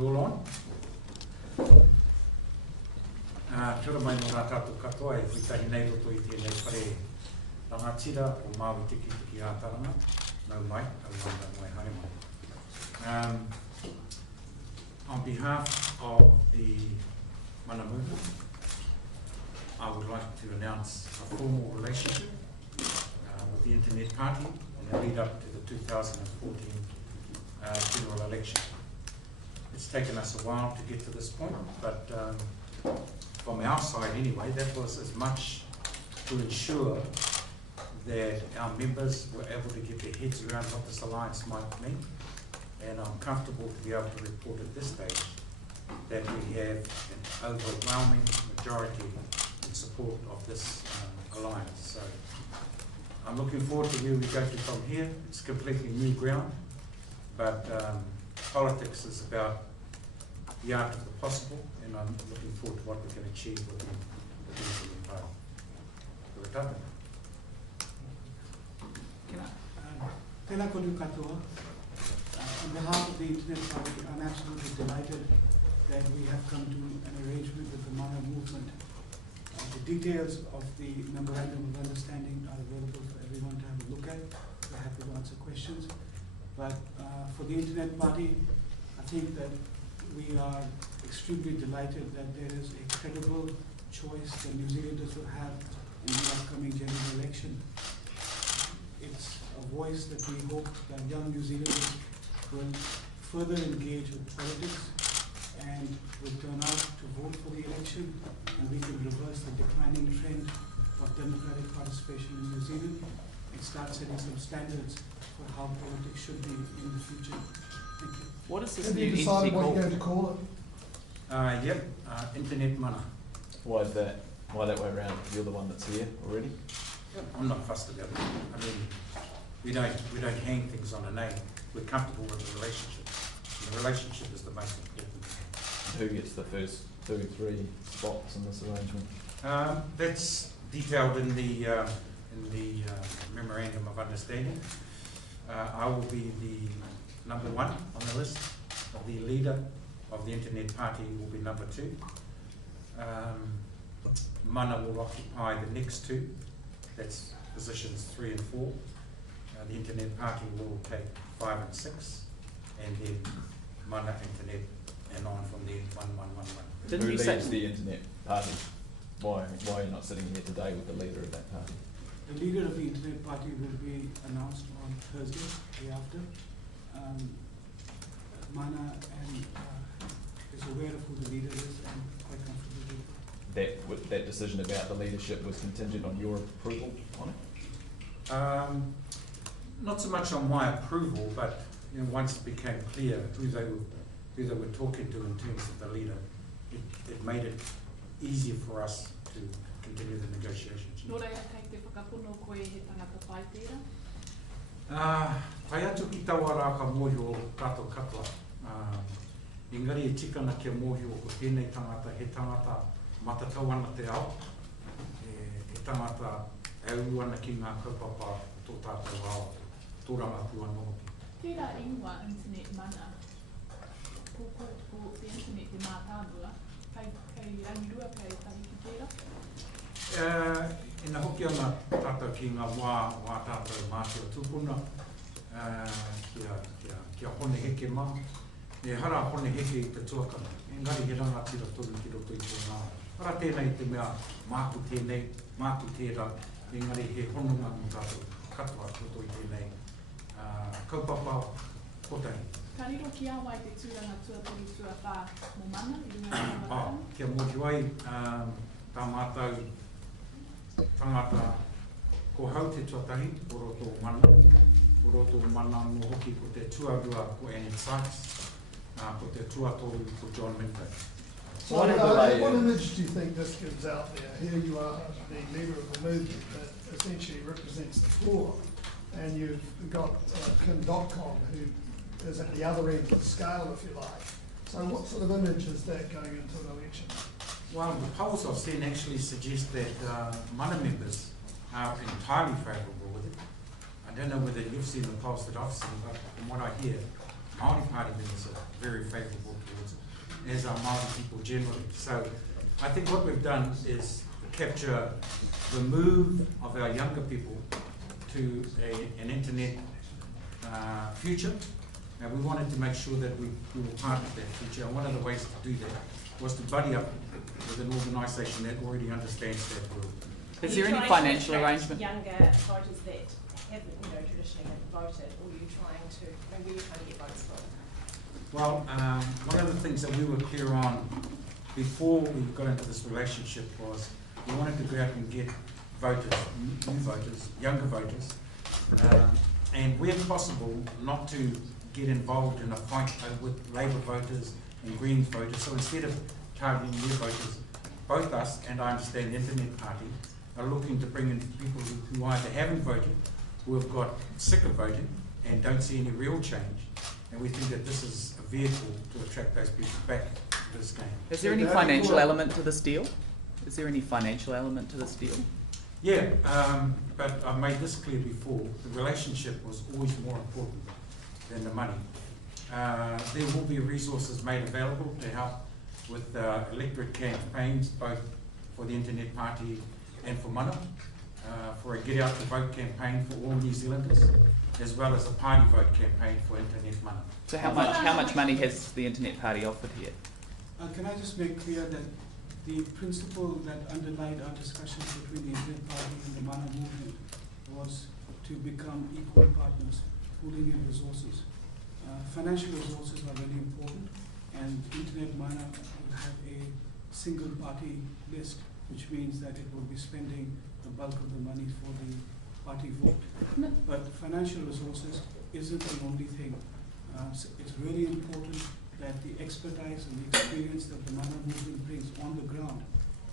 we all on? Kia ora mai no rā tātou katoa e whitahi nei roto I tēnei whare rangatira o Maori tiki ātaranga, nau mai, au wanda mai haere mai. On behalf of the Mana movement, I would like to announce a formal relationship with the Internet Party in the lead up to the 2014 general election. It's taken us a while to get to this point, but from our side anyway, that was as much to ensure that our members were able to get their heads around what this alliance might mean, and I'm comfortable to be able to report at this stage that we have an overwhelming majority in support of this alliance. So I'm looking forward to where we go to from here. It's completely new ground, but politics is about the art of the possible, and I'm looking forward to what we can achieve within the Internet Party. Tēnā konu katoa. On behalf of the Internet Party, I'm absolutely delighted that we have come to an arrangement with the Mana movement. The details of the Memorandum of Understanding are available for everyone to have a look at. We're happy to answer questions. But for the Internet Party, I think that we are extremely delighted that there is a credible choice that New Zealanders will have in the upcoming general election. It's a voice that we hope that young New Zealanders will further engage with politics and will turn out to vote for the election, and we can reverse the declining trend of democratic participation in New Zealand and start setting some standards for how politics should be in the future. Thank you. What is this Have new you entity decided what called? you're going to call it? Yep, Internet Mana. Why is that? Why that way around? You're the one that's here already? Yep, I'm not fussed about it. I mean, we don't hang things on a name. We're comfortable with the relationship. And the relationship is the most important. Who gets the first 2 or 3 spots in this arrangement? That's detailed in the Memorandum of Understanding. I will be the number 1 on the list. The leader of the Internet Party will be number 2. Mana will occupy the next 2. That's positions 3 and 4. The Internet Party will take 5 and 6, and then Mana, Internet, and on from there, 1, 1, 1, 1. Who leads the Internet Party? Why are you not sitting here today with the leader of that party? The leader of the Internet Party will be announced on Thursday, day after. Mana is aware of who the leader is and quite comfortable with it. That decision about the leadership was contingent on your approval on it? Not so much on my approval, but once it became clear who they were talking to in terms of the leader, it made it easier for us to continue the negotiations. Nō reira kei te whakapono koe he tangata pai tērā? Pai atu ki taua rā ka mōhio tātou katoa. Engari e tikana kia mōhio ko tēnei tangata, he tangata matatau ana te ao, he tangata au ana ki ngā kaupapa tō tātou ao, tō ranga pua noho. Tērā ingoa Internet Mana, ko te Internet te mātāmua, kei rangirua kei tahi ki tērā? Ina hoki ana tātou ki ngā wā tātou mātia tūpuna, kia hone heke mā. E hara hone heke I te tuakana. Engari he rangatira tonu ki roto I tō ngā. Hara tēnei te mea māku tēnei, māku tērā, engari he hononga mō tātou katoa roto I tēnei kaupapa kotahi. Ka riro ki awai te tūranga tuatori tuawha mō mana, I runga I Ramatanga? Kia mōhi ai, tā mātou tangata ko hau te tuatahi, o roto mana mō hoki ko te tuarua ko Annie Sykes, ko te tuatoru ko John Minto. So what image do you think this gives out there? Here you are, the leader of the movement that essentially represents the floor, and you've got Kim Dotcom, who is at the other end of the scale, if you like. So what sort of image is that going into an election? Well, the polls I've seen actually suggest that Mana members are entirely favourable with it. I don't know whether you've seen the polls that I've seen, but from what I hear, Maori Party members are very favourable towards it, as are Maori people generally. So I think what we've done is capture the move of our younger people to an internet future. And we wanted to make sure that we were part of that future. And one of the ways to do that was to buddy up with an organisation that already understands that world. Is there any financial arrangement? Younger voters that haven't, traditionally haven't voted, or are you trying to, where are you trying to get votes from? Well, one of the things that we were clear on before we got into this relationship was we wanted to go out and get voters, new voters, younger voters, and where possible not to get involved in a fight with Labour voters and Greens voters. So instead of targeting new voters, both us and I understand the Internet Party are looking to bring in people who either haven't voted, who have got sick of voting and don't see any real change. And we think that this is a vehicle to attract those people back to this game. Is there any financial element to this deal? Is there any financial element to this deal? Yeah, but I've made this clear before. The relationship was always more important than the money. There will be resources made available to help with electorate campaigns, both for the Internet Party and for Mana, for a Get Out the Vote campaign for all New Zealanders, as well as a party vote campaign for Internet Mana. So how much money has the Internet Party offered here? Can I just make clear that the principle that underlined our discussions between the Internet Party and the Mana movement was to become equal partners, pooling in resources. Financial resources are really important, and Internet Mana will have a single party list, which means that it will be spending the bulk of the money for the party vote. But financial resources isn't the only thing. So it's really important that the expertise and the experience that the Mana movement brings on the ground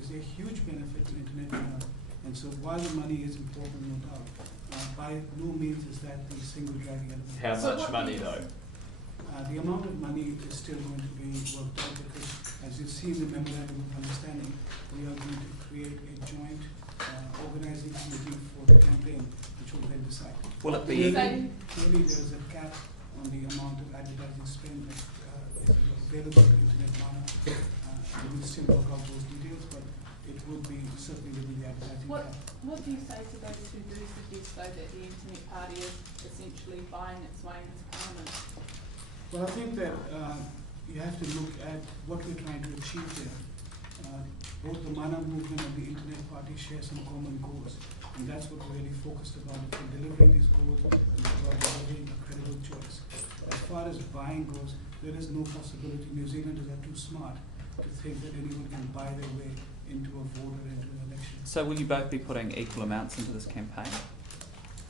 is a huge benefit to Internet Mana. And so while the money is important, no doubt, by no means is that the single driving element. How much money though? The amount of money is still going to be worked out because, as you see in the memorandum of understanding, we are going to create a joint organizing committee for the campaign, which will then decide. Will it be? Clearly, there is a cap on the amount of advertising spend that is available to Internet Mana. We will still work out those details, but it would be certainly within the advertising cap. What do you say to those who do suggest though that the Internet Party is essentially buying its way into Parliament? Well, I think that you have to look at what we're trying to achieve here. Both the Mana movement and the Internet Party share some common goals, and that's what we're really focused about. If we're delivering these goals, it's about delivering a credible choice. As far as buying goes, there is no possibility. New Zealanders are too smart to think that anyone can buy their way into a vote or into an election. So will you both be putting equal amounts into this campaign?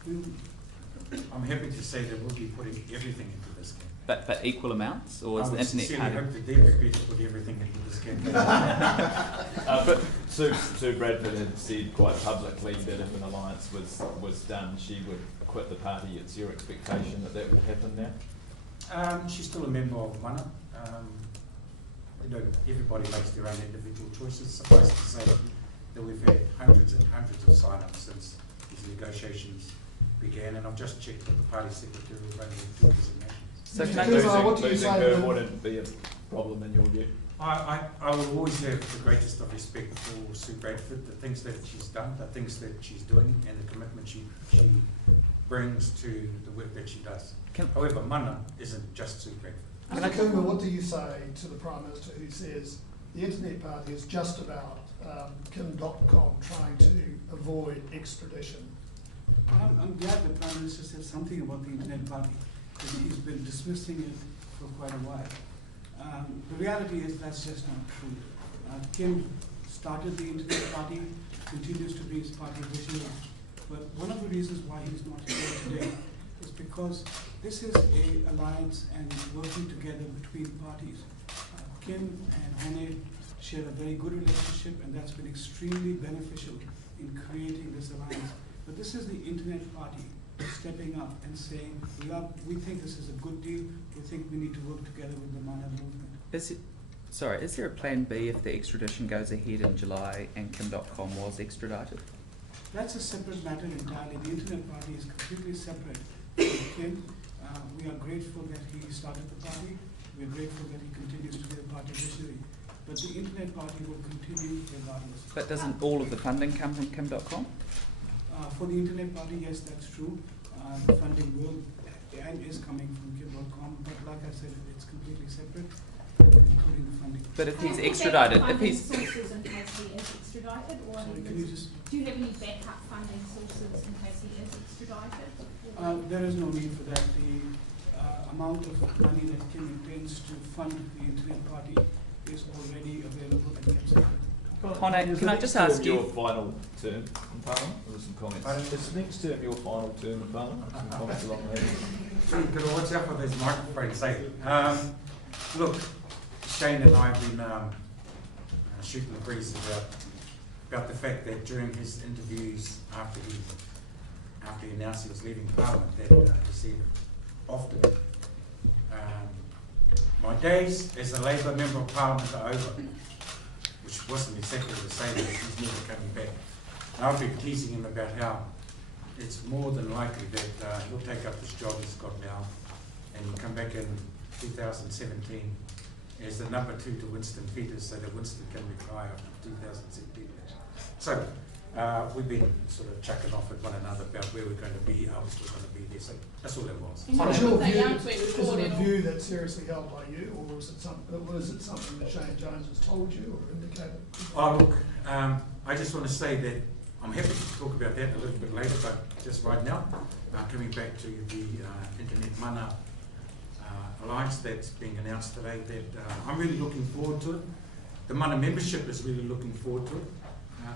I'm happy to say that we'll be putting everything into this campaign. But equal amounts, or is the Internet Party? I hope that they're prepared to put everything into this campaign. But Sue Bradford had said quite publicly that if an alliance was done, she would quit the party. It's your expectation that that will happen now? She's still a member of Mana. Everybody makes their own individual choices. Suffice to say that we've had hundreds and hundreds of sign-ups since these negotiations began, and I've just checked with the party secretary running two designations. So Mr. can I Kumar, what do you losing say her to- wouldn't be a problem in your view? I will always have the greatest of respect for Sue Bradford, the things that she's done, the things that she's doing, and the commitment she brings to the work that she does. However, Mana isn't just Sue Bradford. Mr. Kumar, what do you say to the Prime Minister who says the Internet Party is just about Kim.com trying to avoid extradition? I'm glad the Prime Minister said something about the Internet Party, because he's been dismissing it for quite a while. The reality is that's just not true. Kim started the Internet Party, continues to be his party visionary, but one of the reasons why he's not here today is because this is an alliance and working together between parties. Kim and Hane share a very good relationship, and that's been extremely beneficial in creating this alliance. But this is the Internet Party stepping up and saying, we think this is a good deal, we think we need to work together with the Mana movement. Is there a plan B if the extradition goes ahead in July and Kim.com was extradited? That's a separate matter entirely. The Internet Party is completely separate from Kim. We are grateful that he started the party. We are grateful that he continues to be the party visionary. But the Internet Party will continue regardless. But doesn't all of the funding come from Kim.com? For the Internet Party, yes, that's true. The funding will and is coming from Kim.com, but like I said, it's completely separate, including the funding. But if he's Have you extradited, backup if he's... funding sources in case he is extradited, or Sorry, can you just... do you have any backup funding sources in case he is extradited? There is no need for that. The amount of money that Kim intends to fund the Internet Party is already available and kept secret. Hone, can I just ask your you... final term in Parliament? There were some comments. Pardon? Is next term your final term in Parliament? Some comments along there. You've got to watch out for these microphones, say. Look, Shane and I have been shooting the breeze about the fact that during his interviews after he announced he was leaving Parliament, that he said often, my days as a Labour Member of Parliament are over, which wasn't exactly to say that he's never coming back. And I've been teasing him about how it's more than likely that he'll take up this job he's got now and he'll come back in 2017 as the number 2 to Winston Peters so that Winston can retire after 2017. So we've been sort of chucking off at one another about where we're going to be, how we're still going to be there. So that's all it was. Is your view, is it a view that's seriously held by you, or is it something that Shane Jones has told you or indicated? Oh, look, I just want to say that I'm happy to talk about that a little bit later, but just right now, coming back to the Internet Mana Alliance that's being announced today, that I'm really looking forward to it. The Mana membership is really looking forward to it.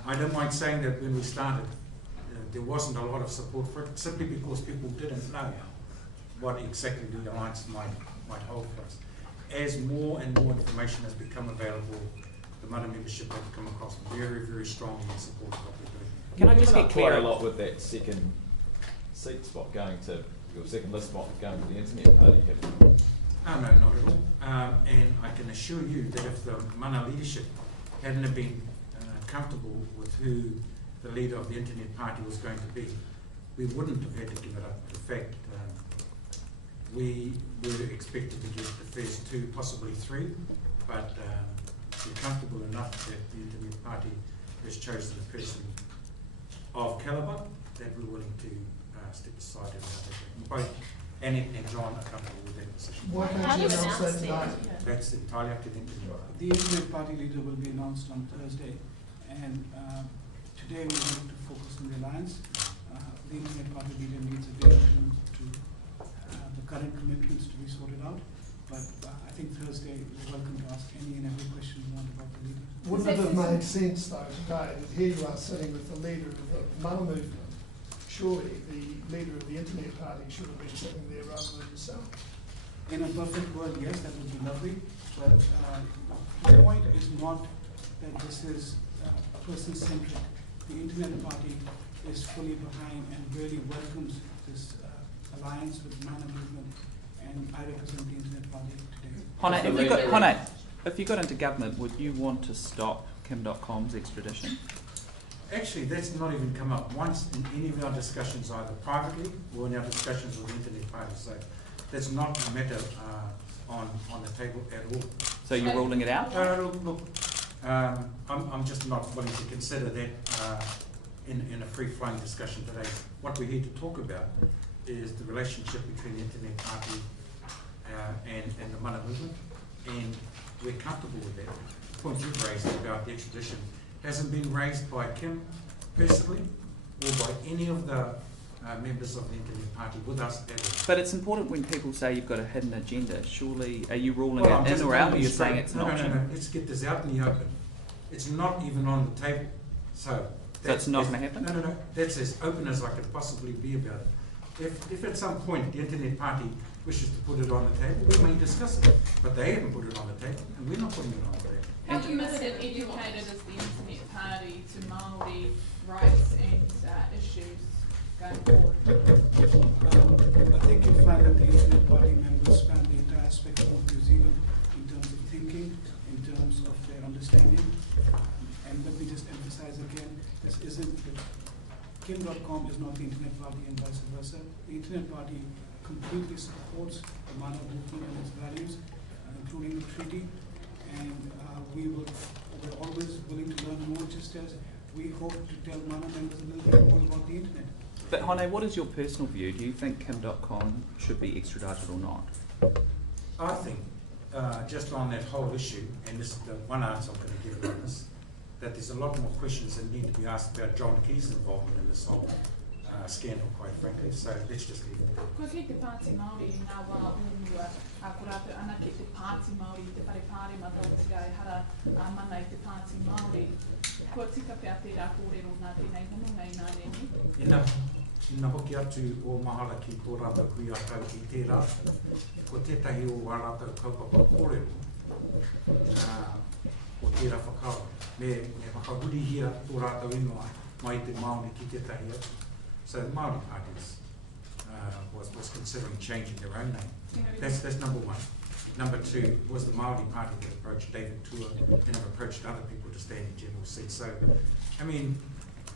I don't mind saying that when we started, there wasn't a lot of support for it, simply because people didn't know what exactly the Alliance might hold for us. As more and more information has become available, the Mana membership has come across very, very strongly in support of what we're doing. Can I just get quite clear? a lot with that second seat spot going to, your second list spot going to the Internet Party? No, not at all. And I can assure you that if the Mana leadership hadn't have been comfortable with who the leader of the Internet Party was going to be, we wouldn't have had to give it up. In fact, we were expected to get the first 2, possibly 3, but we're comfortable enough that the Internet Party has chosen a person of calibre that we're willing to step aside and both Annette and John are comfortable with that decision. Why can't you announce that tonight? That's entirely up to the Internet Party. The Internet Party leader will be announced on Thursday, and today we want to focus on the alliance. The Internet Party leader needs a day to the current commitments to be sorted out, but I think Thursday you're welcome to ask any and every question you want about the leader. Wouldn't it have made sense though today that here you are sitting with the leader of the Mana movement? Surely the leader of the Internet Party should have been sitting there rather than yourself. In a perfect world, yes, that would be lovely, but the point is not that this is person-centric. The Internet Party is fully behind and really welcomes this alliance with the Mana movement, and I represent the Internet Party today. Hone, if you got into government, would you want to stop Kim.com's extradition? Actually, that's not even come up once in any of our discussions, either privately or in our discussions with the Internet Party. So that's not a matter on the table at all. So you're ruling it out? Look, I'm just not willing to consider that in a free-flowing discussion today. What we're here to talk about is the relationship between the Internet Party and the Mana movement, and we're comfortable with that. The point you've raised about the extradition hasn't been raised by Kim personally or by any of the members of the Internet Party with us at all. But it's important when people say you've got a hidden agenda. Surely, are you ruling Well, I'm it in just or out, or telling you're you saying straight. it's an No, option? no, let's get this out in the open. It's not even on the table. So it's not going to happen? No. That's as open as I could possibly be about it. If at some point the Internet Party wishes to put it on the table, we may discuss it. But they haven't put it on the table, and we're not putting it on the table. How committed and educated is the Internet Party to Maori rights and issues going forward? I think you'll find that the Internet Party members span the entire spectrum of New Zealand in terms of thinking, in terms of their understanding. And let me just emphasize again, this isn't, Kim.com is not the Internet Party and vice versa. The Internet Party completely supports the Mana movement and its values, including the treaty. And we're always willing to learn more, just as we hope to tell Mana members a little bit more about the internet. But Hone, what is your personal view? Do you think Kim.com should be extradited or not? I think, just on that whole issue, and this is the one answer I'm going to give on this, that there's a lot more questions that need to be asked about John Key's involvement in this whole scandal, quite frankly. So let's just leave it there. Ko kei te Pāti Māori i ngā wā ūmua, ko rātou ana ki te Pāti Māori i te whare mata o te gai hara mana i te Pāti Māori. Ko tika pia te rā kōrero nā tēnei hono ngai nā neni. Ina hoki atu o mahala ki tō rātou kui a kau ki tērā. Ko tētahi o wā rātou kaupapa kōrero, o tērā whakaua. Me whakahuri hia tō rātou ingoa mai te Māori ki tētahi atu. So the Maori parties was considering changing their own name. That's number one. Number two was the Maori party that approached David Tua and have approached other people to stand in general seat. So, I mean,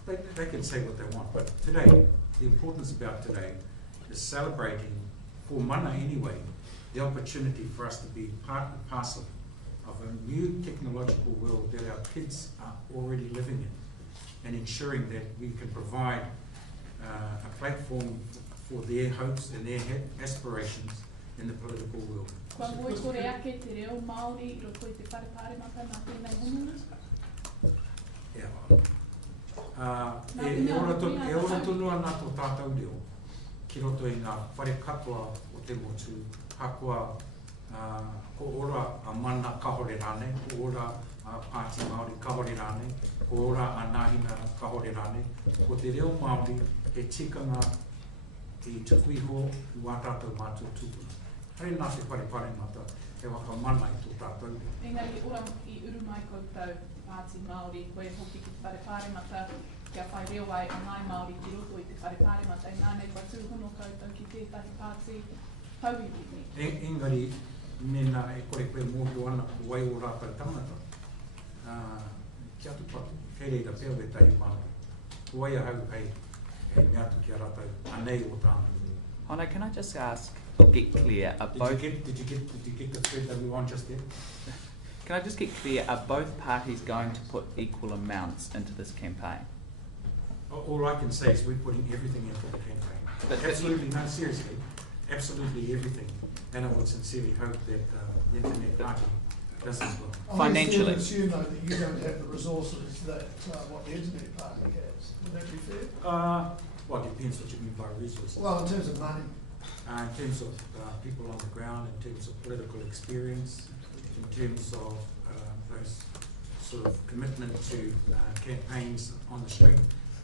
they can say what they want, but today, the importance about today is celebrating, for mana anyway, the opportunity for us to be part and parcel of a new technological world that our kids are already living in, and ensuring that we can provide a platform for their hopes and their aspirations in the political world. Kua moe kore ake te reo Māori i roko i te whare mata nā tēnei hono. E ora tunua nā tō tātou reo, ki roto i ngā whare katoa o te motu, hakua ko ora a mana kahore rāne, ko ora a Pāti Māori kahore rāne, ko ora a Nāhina kahore rāne, ko te reo Māori he tikanga i tuku iho i wā tātou mātou tūpuna. Hei nā te whare mata, he waka mana i tō tātou. Engari, ora i uru mai koutou te Pāti Māori, koe hoki ki te whare mata, kia whai reo ai a ngai Māori ki roto i te whare mata, i nānei kua tūhono koutou ki tētahi Pāti hauiwi. Engari, nena e kore koe mōhio ana ko wai o rātou tangata. Kia tu patu, kei reira pēo e tai Māori. Ko wai a hau hei, hei mea tu kia rātou, anei o tāna. Hone, can I just ask, get clear, are both... Did you get the thread that we want just there? Can I just get clear, are both parties going to put equal amounts into this campaign? All I can say is we're putting everything into the campaign. But absolutely, no, seriously, absolutely everything. And I would sincerely hope that the Internet Party does as well. Financially. I assume though that you don't have the resources that what the Internet Party has. Would that be fair? Well, it depends what you mean by resources. Well, in terms of money. In terms of people on the ground, in terms of political experience, in terms of those sort of commitment to campaigns on the street,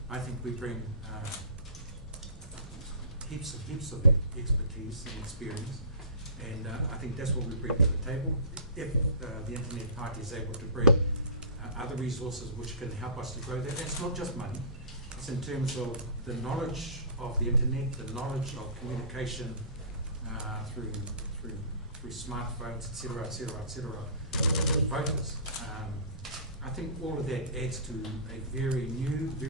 I think we bring heaps of expertise and experience, and I think that's what we bring to the table. If the Internet Party is able to bring other resources which can help us to grow that, it's not just money. It's in terms of the knowledge of the internet, the knowledge of communication through smartphones, etc., voters. I think all of that adds to a very new,